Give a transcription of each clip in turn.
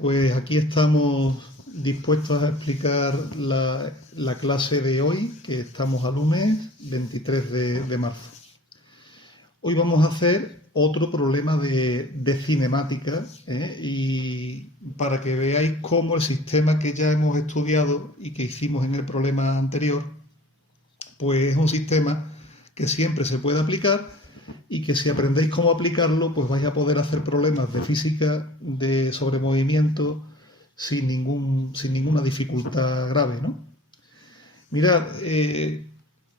Pues aquí estamos dispuestos a explicar la clase de hoy, que estamos a lunes 23 de marzo. Hoy vamos a hacer otro problema de cinemática, y para que veáis cómo el sistema que ya hemos estudiado y que hicimos en el problema anterior, pues es un sistema que siempre se puede aplicar y que si aprendéis cómo aplicarlo, pues vais a poder hacer problemas de física sobre movimiento sin ninguna dificultad grave, ¿no? Mirad,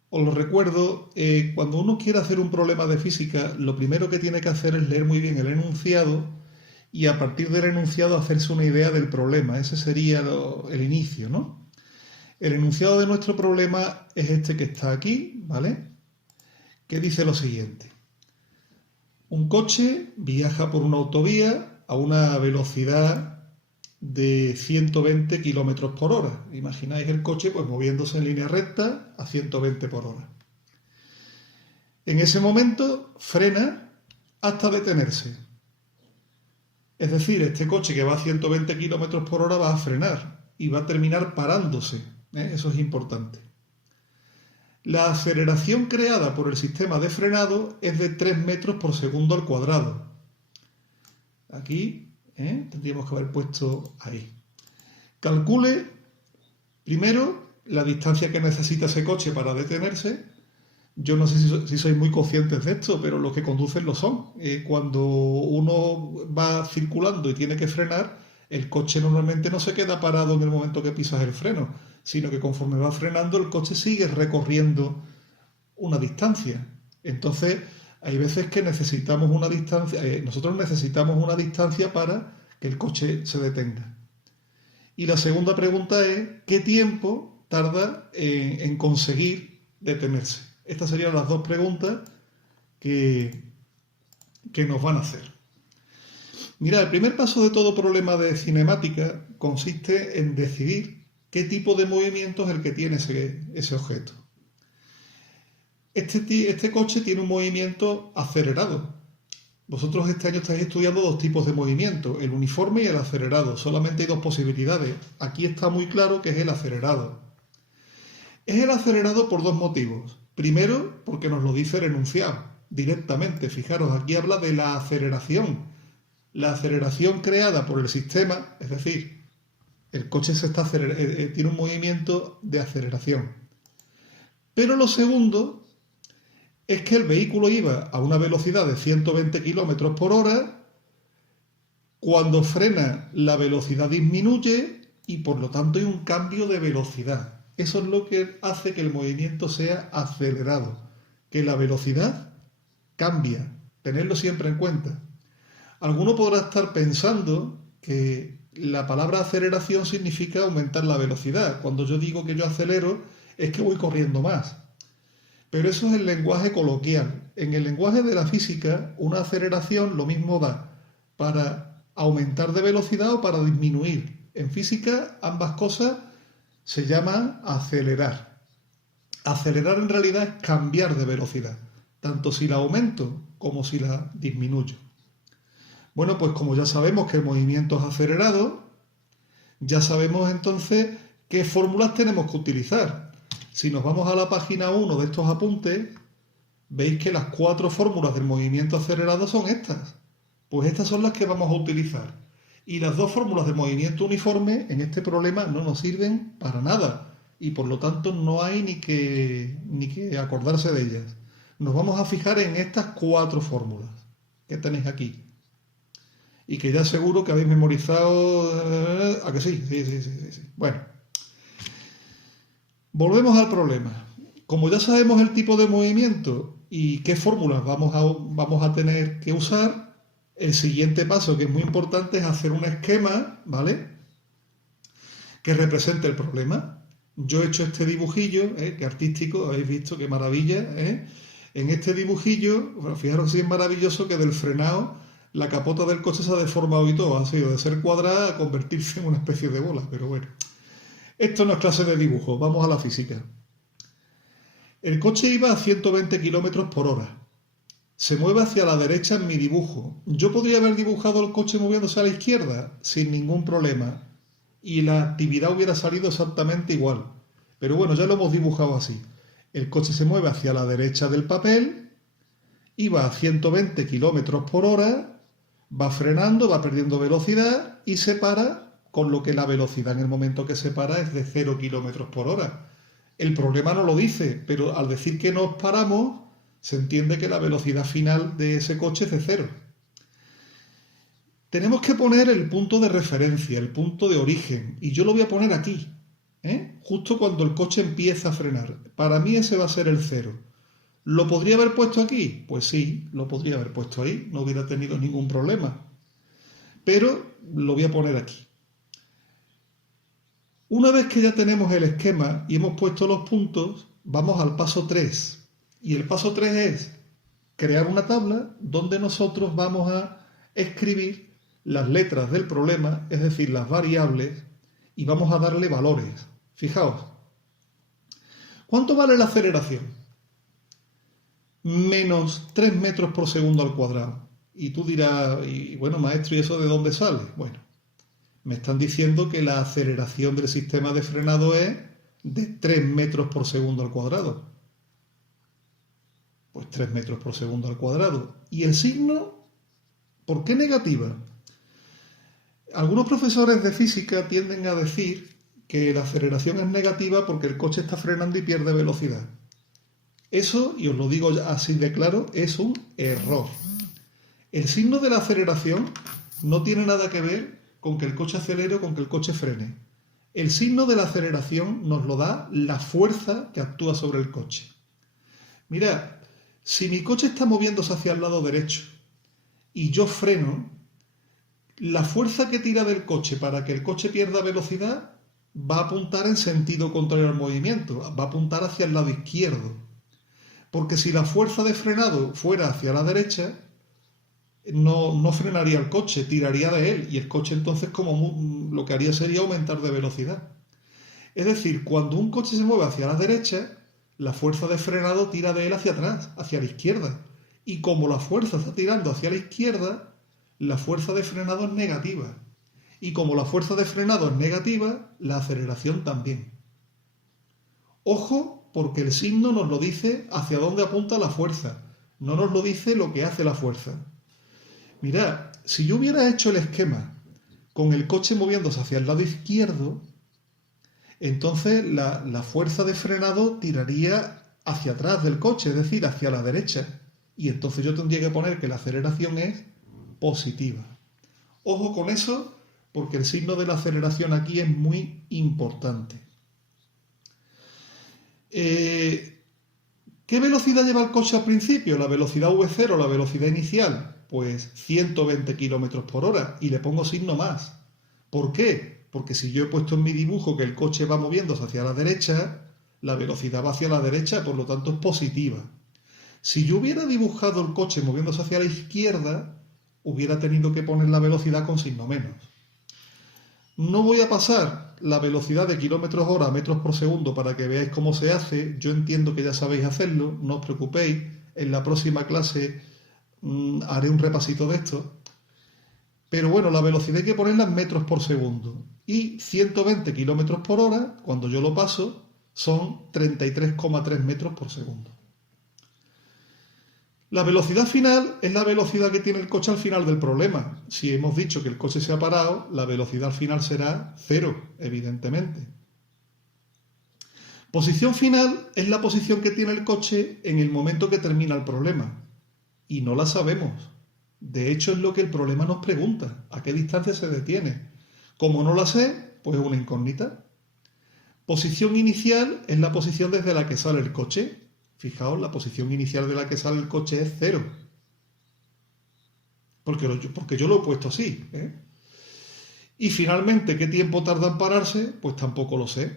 os lo recuerdo, cuando uno quiere hacer un problema de física, lo primero que tiene que hacer es leer muy bien el enunciado y a partir del enunciado hacerse una idea del problema. Ese sería el inicio, ¿no? El enunciado de nuestro problema es este que está aquí, ¿vale? Que dice lo siguiente. Un coche viaja por una autovía a una velocidad de 120 kilómetros por hora. Imagináis el coche pues moviéndose en línea recta a 120 por hora. En ese momento frena hasta detenerse. Es decir, este coche que va a 120 kilómetros por hora va a frenar y va a terminar parándose. Eso es importante. La aceleración creada por el sistema de frenado es de 3 metros por segundo al cuadrado. Aquí tendríamos que haber puesto ahí. Calcule primero la distancia que necesita ese coche para detenerse. Yo no sé si sois muy conscientes de esto, pero los que conducen lo son. Cuando uno va circulando y tiene que frenar, el coche normalmente no se queda parado en el momento que pisas el freno, sino que conforme va frenando el coche sigue recorriendo una distancia. Entonces, hay veces que necesitamos una distancia, nosotros necesitamos una distancia para que el coche se detenga. Y la segunda pregunta es, ¿qué tiempo tarda en conseguir detenerse? Estas serían las dos preguntas que nos van a hacer. Mira, el primer paso de todo problema de cinemática consiste en decidir qué tipo de movimiento es el que tiene ese objeto. Este coche tiene un movimiento acelerado. Vosotros este año estáis estudiando dos tipos de movimiento, el uniforme y el acelerado. Solamente hay dos posibilidades. Aquí está muy claro que es el acelerado. Es el acelerado por dos motivos. Primero, porque nos lo dice el enunciado directamente. Fijaros, aquí habla de la aceleración. La aceleración creada por el sistema, es decir, el coche tiene un movimiento de aceleración. Pero lo segundo es que el vehículo iba a una velocidad de 120 kilómetros por hora. Cuando frena, la velocidad disminuye y por lo tanto hay un cambio de velocidad. Eso es lo que hace que el movimiento sea acelerado, que la velocidad cambia. Tenedlo siempre en cuenta. Alguno podrá estar pensando que la palabra aceleración significa aumentar la velocidad. Cuando yo digo que yo acelero, es que voy corriendo más. Pero eso es el lenguaje coloquial. En el lenguaje de la física, una aceleración lo mismo da para aumentar de velocidad o para disminuir. En física, ambas cosas se llaman acelerar. Acelerar en realidad es cambiar de velocidad, tanto si la aumento como si la disminuyo. Bueno, pues como ya sabemos que el movimiento es acelerado, ya sabemos entonces qué fórmulas tenemos que utilizar. Si nos vamos a la página 1 de estos apuntes, veis que las 4 fórmulas del movimiento acelerado son estas. Pues estas son las que vamos a utilizar. Y las dos fórmulas de movimiento uniforme en este problema no nos sirven para nada. Y por lo tanto no hay ni que acordarse de ellas. Nos vamos a fijar en estas 4 fórmulas que tenéis aquí. Y que ya seguro que habéis memorizado. ¿A que sí? Sí. Bueno. Volvemos al problema. Como ya sabemos el tipo de movimiento y qué fórmulas vamos a tener que usar, el siguiente paso, que es muy importante, es hacer un esquema, ¿vale?, que represente el problema. Yo he hecho este dibujillo, qué artístico, habéis visto, qué maravilla, En este dibujillo, bueno, fijaros si es maravilloso que del frenado la capota del coche se ha deformado y todo, ha sido de ser cuadrada a convertirse en una especie de bola, pero bueno. Esto no es clase de dibujo, vamos a la física. El coche iba a 120 kilómetros por hora. se mueve hacia la derecha en mi dibujo. Yo podría haber dibujado el coche moviéndose a la izquierda sin ningún problema y la actividad hubiera salido exactamente igual. Pero bueno, ya lo hemos dibujado así. El coche se mueve hacia la derecha del papel y va a 120 km por hora, va frenando, va perdiendo velocidad y se para, con lo que la velocidad en el momento que se para es de 0 km por hora. El problema no lo dice, pero al decir que nos paramos, se entiende que la velocidad final de ese coche es de 0. Tenemos que poner el punto de referencia, el punto de origen, y yo lo voy a poner aquí, justo cuando el coche empieza a frenar. Para mí ese va a ser el 0. ¿Lo podría haber puesto aquí? Pues sí, lo podría haber puesto ahí, no hubiera tenido ningún problema. Pero lo voy a poner aquí. Una vez que ya tenemos el esquema y hemos puesto los puntos, vamos al paso 3. Y el paso 3 es crear una tabla donde nosotros vamos a escribir las letras del problema, es decir, las variables, y vamos a darle valores. Fijaos, ¿cuánto vale la aceleración? Menos 3 metros por segundo al cuadrado. Y tú dirás, y bueno, maestro, ¿y eso de dónde sale? Bueno, me están diciendo que la aceleración del sistema de frenado es de 3 metros por segundo al cuadrado. Pues 3 metros por segundo al cuadrado. ¿Y el signo? ¿Por qué negativa? Algunos profesores de física tienden a decir que la aceleración es negativa porque el coche está frenando y pierde velocidad. Eso, y os lo digo así de claro, es un error. El signo de la aceleración no tiene nada que ver con que el coche acelere o con que el coche frene. El signo de la aceleración nos lo da la fuerza que actúa sobre el coche. Mirad, si mi coche está moviéndose hacia el lado derecho y yo freno, la fuerza que tira del coche para que el coche pierda velocidad va a apuntar en sentido contrario al movimiento, va a apuntar hacia el lado izquierdo. Porque si la fuerza de frenado fuera hacia la derecha, no frenaría el coche, tiraría de él y el coche entonces lo que haría sería aumentar de velocidad. Es decir, cuando un coche se mueve hacia la derecha, la fuerza de frenado tira de él hacia atrás, hacia la izquierda. Y como la fuerza está tirando hacia la izquierda, la fuerza de frenado es negativa. Y como la fuerza de frenado es negativa, la aceleración también. Ojo, porque el signo nos lo dice hacia dónde apunta la fuerza, no nos lo dice lo que hace la fuerza. Mirad, si yo hubiera hecho el esquema con el coche moviéndose hacia el lado izquierdo, entonces la fuerza de frenado tiraría hacia atrás del coche, es decir, hacia la derecha. Y entonces yo tendría que poner que la aceleración es positiva. Ojo con eso, porque el signo de la aceleración aquí es muy importante. ¿Qué velocidad lleva el coche al principio? ¿La velocidad V0, la velocidad inicial? Pues 120 km por hora y le pongo signo más. ¿Por qué? Porque si yo he puesto en mi dibujo que el coche va moviéndose hacia la derecha, la velocidad va hacia la derecha, por lo tanto es positiva. Si yo hubiera dibujado el coche moviéndose hacia la izquierda, hubiera tenido que poner la velocidad con signo menos. No voy a pasar la velocidad de kilómetros hora a metros por segundo para que veáis cómo se hace. Yo entiendo que ya sabéis hacerlo, no os preocupéis. En la próxima clase haré un repasito de esto. Pero bueno, la velocidad hay que ponerla en metros por segundo. Y 120 kilómetros por hora, cuando yo lo paso, son 33,3 metros por segundo. La velocidad final es la velocidad que tiene el coche al final del problema. Si hemos dicho que el coche se ha parado, la velocidad al final será 0, evidentemente. Posición final es la posición que tiene el coche en el momento que termina el problema. Y no la sabemos. De hecho, es lo que el problema nos pregunta. ¿A qué distancia se detiene? Como no la sé, pues es una incógnita. Posición inicial es la posición desde la que sale el coche. Fijaos, la posición inicial de la que sale el coche es 0. Porque yo lo he puesto así. Y finalmente, ¿qué tiempo tarda en pararse? Pues tampoco lo sé.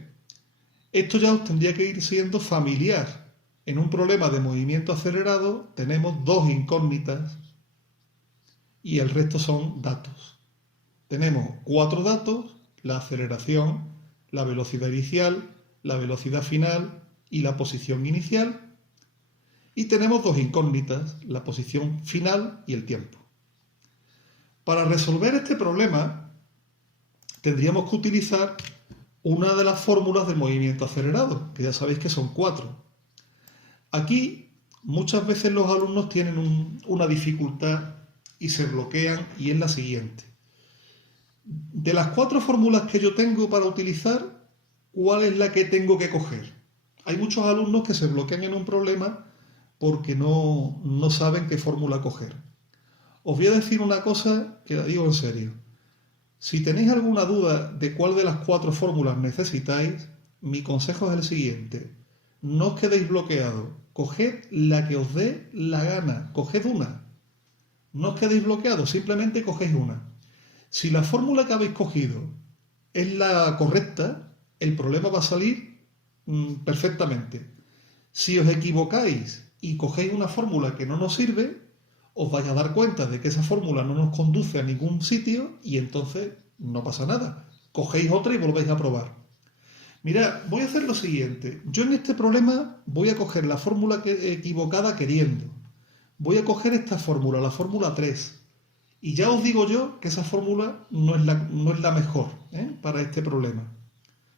Esto ya os tendría que ir siendo familiar. En un problema de movimiento acelerado tenemos 2 incógnitas y el resto son datos. Tenemos 4 datos: la aceleración, la velocidad inicial, la velocidad final y la posición inicial. Y tenemos dos incógnitas, la posición final y el tiempo. Para resolver este problema, tendríamos que utilizar una de las fórmulas del movimiento acelerado, que ya sabéis que son 4. Aquí muchas veces los alumnos tienen una dificultad y se bloquean, y es la siguiente. De las 4 fórmulas que yo tengo para utilizar, ¿cuál es la que tengo que coger? Hay muchos alumnos que se bloquean en un problema porque no saben qué fórmula coger. Os voy a decir una cosa que la digo en serio. Si tenéis alguna duda de cuál de las 4 fórmulas necesitáis, mi consejo es el siguiente. No os quedéis bloqueados. Coged la que os dé la gana. Coged una. No os quedéis bloqueados, simplemente cogéis una. Si la fórmula que habéis cogido es la correcta, el problema va a salir perfectamente. Si os equivocáis y cogéis una fórmula que no nos sirve, os vais a dar cuenta de que esa fórmula no nos conduce a ningún sitio y entonces no pasa nada. Cogéis otra y volvéis a probar. Mirad, voy a hacer lo siguiente. Yo en este problema voy a coger la fórmula equivocada queriendo. Voy a coger esta fórmula, la fórmula 3. Y ya os digo yo que esa fórmula no es la mejor para este problema.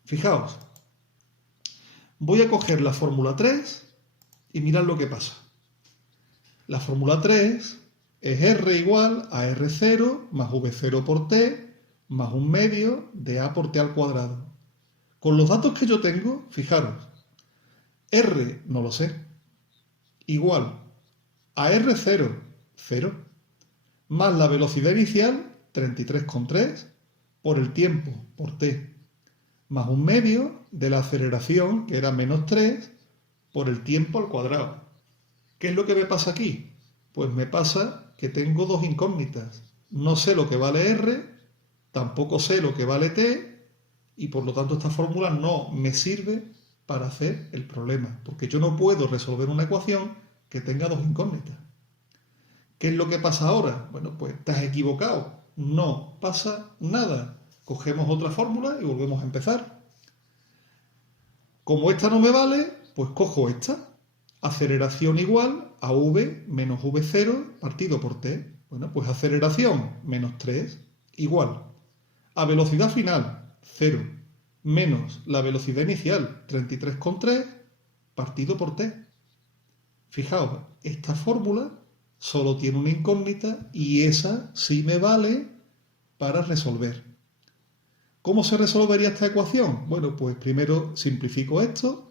Fijaos. Voy a coger la fórmula 3 y mirad lo que pasa. La fórmula 3 es R igual a R0 más V0 por T más 1/2 de A por T al cuadrado. Con los datos que yo tengo, fijaros, R no lo sé, igual a R0, 0, más la velocidad inicial, 33,3, por el tiempo, por T, más 1/2 de la aceleración, que era -3, por el tiempo al cuadrado. ¿Qué es lo que me pasa aquí? Pues me pasa que tengo dos incógnitas. No sé lo que vale R, tampoco sé lo que vale T, y por lo tanto esta fórmula no me sirve para hacer el problema, porque yo no puedo resolver una ecuación que tenga dos incógnitas. ¿Qué es lo que pasa ahora? Bueno, pues te has equivocado. No pasa nada. Cogemos otra fórmula y volvemos a empezar. Como esta no me vale, pues cojo esta. Aceleración igual a V menos V0 partido por T. Bueno, pues aceleración menos 3 igual a velocidad final 0 menos la velocidad inicial 33,3 partido por T. Fijaos, esta fórmula solo tiene una incógnita y esa sí me vale para resolver. ¿Cómo se resolvería esta ecuación? Bueno, pues primero simplifico esto.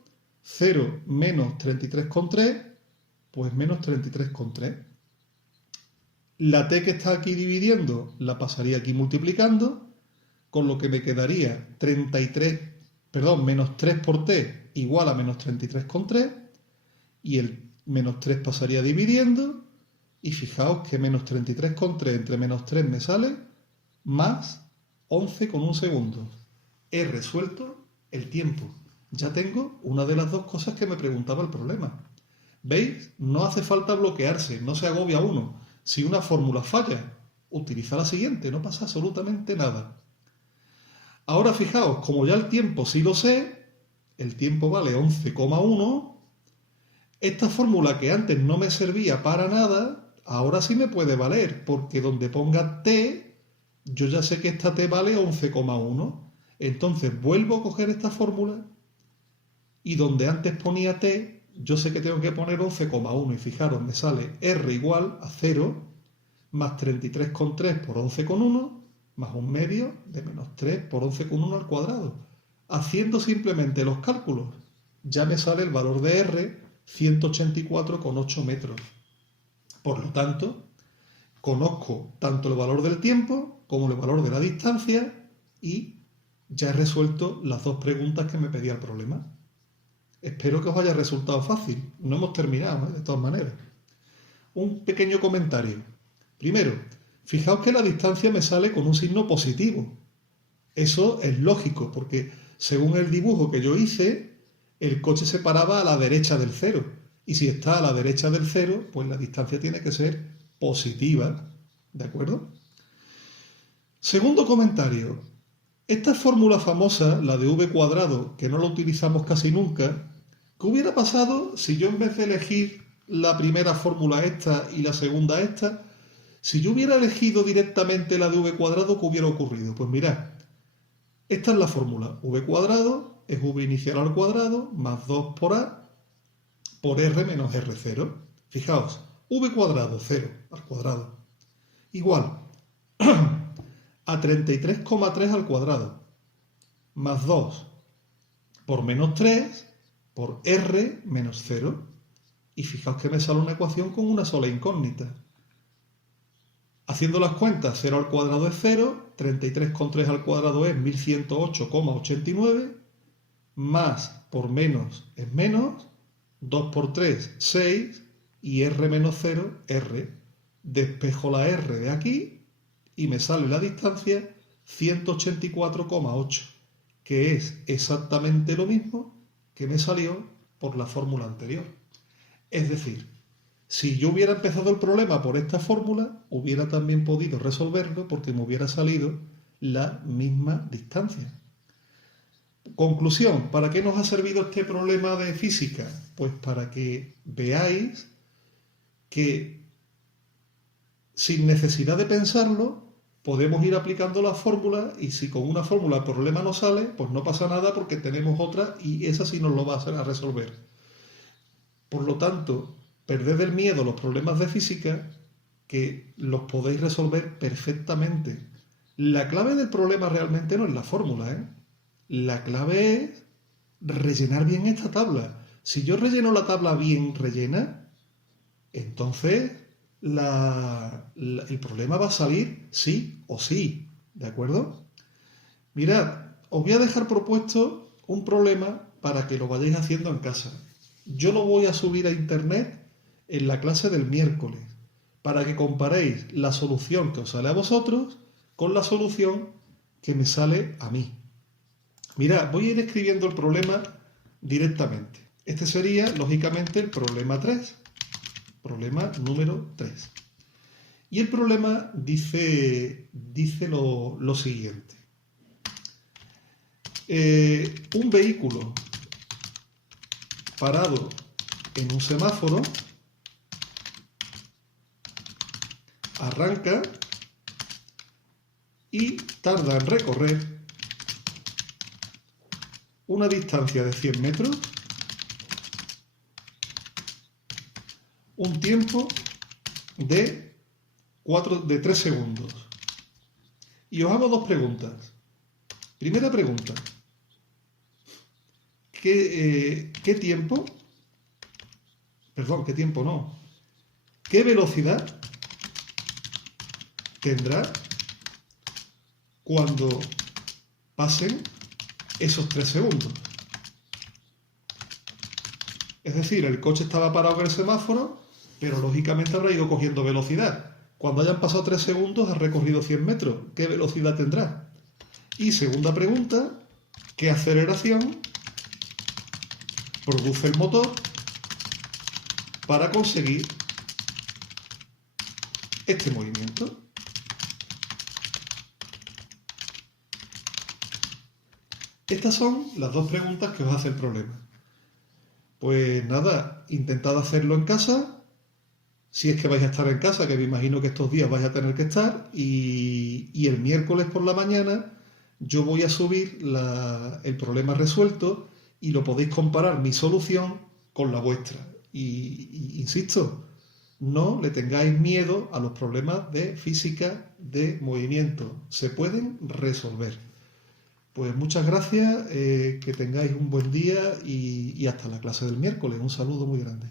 0 menos 33,3, pues menos 33,3. La t que está aquí dividiendo la pasaría aquí multiplicando, con lo que me quedaría menos 3 por t igual a menos 33,3, y el menos 3 pasaría dividiendo, y fijaos que menos 33,3 entre menos 3 me sale más 11,1 segundos. He resuelto el tiempo. Ya tengo una de las dos cosas que me preguntaba el problema. ¿Veis? No hace falta bloquearse, no se agobia uno. Si una fórmula falla, utiliza la siguiente, no pasa absolutamente nada. Ahora fijaos, como ya el tiempo sí lo sé, el tiempo vale 11,1, esta fórmula que antes no me servía para nada, ahora sí me puede valer, porque donde ponga t, yo ya sé que esta t vale 11,1. Entonces vuelvo a coger esta fórmula y donde antes ponía t, yo sé que tengo que poner 11,1 y fijaros, me sale R igual a 0 más 33,3 por 11,1 más 1/2 de menos 3 por 11,1 al cuadrado. Haciendo simplemente los cálculos, ya me sale el valor de R, 184,8 metros. Por lo tanto, conozco tanto el valor del tiempo como el valor de la distancia y ya he resuelto las dos preguntas que me pedía el problema. Espero que os haya resultado fácil. No hemos terminado, de todas maneras. Un pequeño comentario. Primero, fijaos que la distancia me sale con un signo positivo. Eso es lógico, porque según el dibujo que yo hice, el coche se paraba a la derecha del cero. Y si está a la derecha del cero, pues la distancia tiene que ser positiva. ¿De acuerdo? Segundo comentario. Esta fórmula famosa, la de v cuadrado, que no la utilizamos casi nunca, ¿qué hubiera pasado si yo en vez de elegir la primera fórmula esta y la segunda esta? Si yo hubiera elegido directamente la de v cuadrado, ¿qué hubiera ocurrido? Pues mirad, esta es la fórmula. V cuadrado es v inicial al cuadrado más 2 por a por r menos r0. Fijaos, v cuadrado, 0 al cuadrado, igual a 33,3 al cuadrado, más 2 por menos 3 por r menos 0. Y fijaos que me sale una ecuación con una sola incógnita. Haciendo las cuentas, 0 al cuadrado es 0, 33,3 al cuadrado es 1108,89, más por menos es menos, 2 por 3, 6, y r menos 0, r. Despejo la r de aquí y me sale la distancia 184,8, que es exactamente lo mismo que me salió por la fórmula anterior. Es decir, si yo hubiera empezado el problema por esta fórmula, hubiera también podido resolverlo porque me hubiera salido la misma distancia. Conclusión, ¿para qué nos ha servido este problema de física? Pues para que veáis que sin necesidad de pensarlo, podemos ir aplicando la fórmula y si con una fórmula el problema no sale, pues no pasa nada porque tenemos otra y esa sí nos lo va a hacer a resolver. Por lo tanto, perded el miedo a los problemas de física, que los podéis resolver perfectamente. La clave del problema realmente no es la fórmula, ¿eh? La clave es rellenar bien esta tabla. Si yo relleno la tabla bien rellena, entonces el problema va a salir sí o sí, ¿de acuerdo? Mirad, os voy a dejar propuesto un problema para que lo vayáis haciendo en casa. Yo lo voy a subir a internet en la clase del miércoles, para que comparéis la solución que os sale a vosotros con la solución que me sale a mí. Mirad, voy a ir escribiendo el problema directamente. Este sería, lógicamente, el problema 3. Problema número 3. Y el problema dice lo siguiente. Un vehículo parado en un semáforo arranca y tarda en recorrer una distancia de 100 metros, un tiempo de 3 segundos. Y os hago dos preguntas. Primera pregunta. ¿Qué tiempo? Perdón, ¿qué tiempo no? ¿Qué velocidad tendrá cuando pasen esos 3 segundos? Es decir, el coche estaba parado en el semáforo, pero lógicamente habrá ido cogiendo velocidad. Cuando hayan pasado 3 segundos ha recorrido 100 metros. ¿Qué velocidad tendrá? Y segunda pregunta, ¿qué aceleración produce el motor para conseguir este movimiento? Estas son las dos preguntas que os hace el problema. Pues nada, intentad hacerlo en casa, si es que vais a estar en casa, que me imagino que estos días vais a tener que estar, y el miércoles por la mañana yo voy a subir el problema resuelto y lo podéis comparar mi solución con la vuestra. Y insisto, no le tengáis miedo a los problemas de física de movimiento, se pueden resolver. Pues muchas gracias, que tengáis un buen día y hasta la clase del miércoles. Un saludo muy grande.